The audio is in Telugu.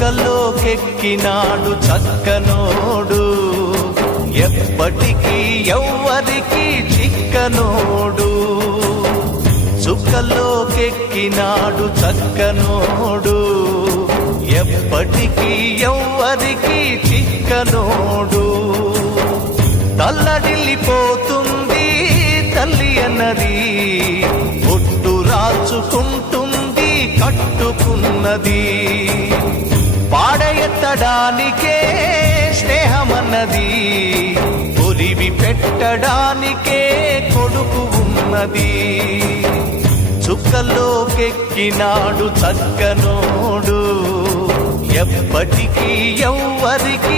చుక్కలోకెక్కినాడు చక్కనోడు, ఎప్పటికీ ఎవ్వరికి చిక్కనోడు. చుక్కలోకెక్కినాడు చక్కనోడు, ఎప్పటికీ ఎవ్వరికి చిక్కనోడు. తల్లడిల్లిపోతుంది తల్లి అన్నది, ఒట్టు రాచుకుంటుంది కట్టుకున్నది. పాడెత్తడానికే స్నేహమన్నది, ఒలివి పెట్టడానికే కొడుకు ఉన్నది. చుక్కలోకెక్కినాడు చక్కనోడు, ఎప్పటికీ ఎవ్వరికి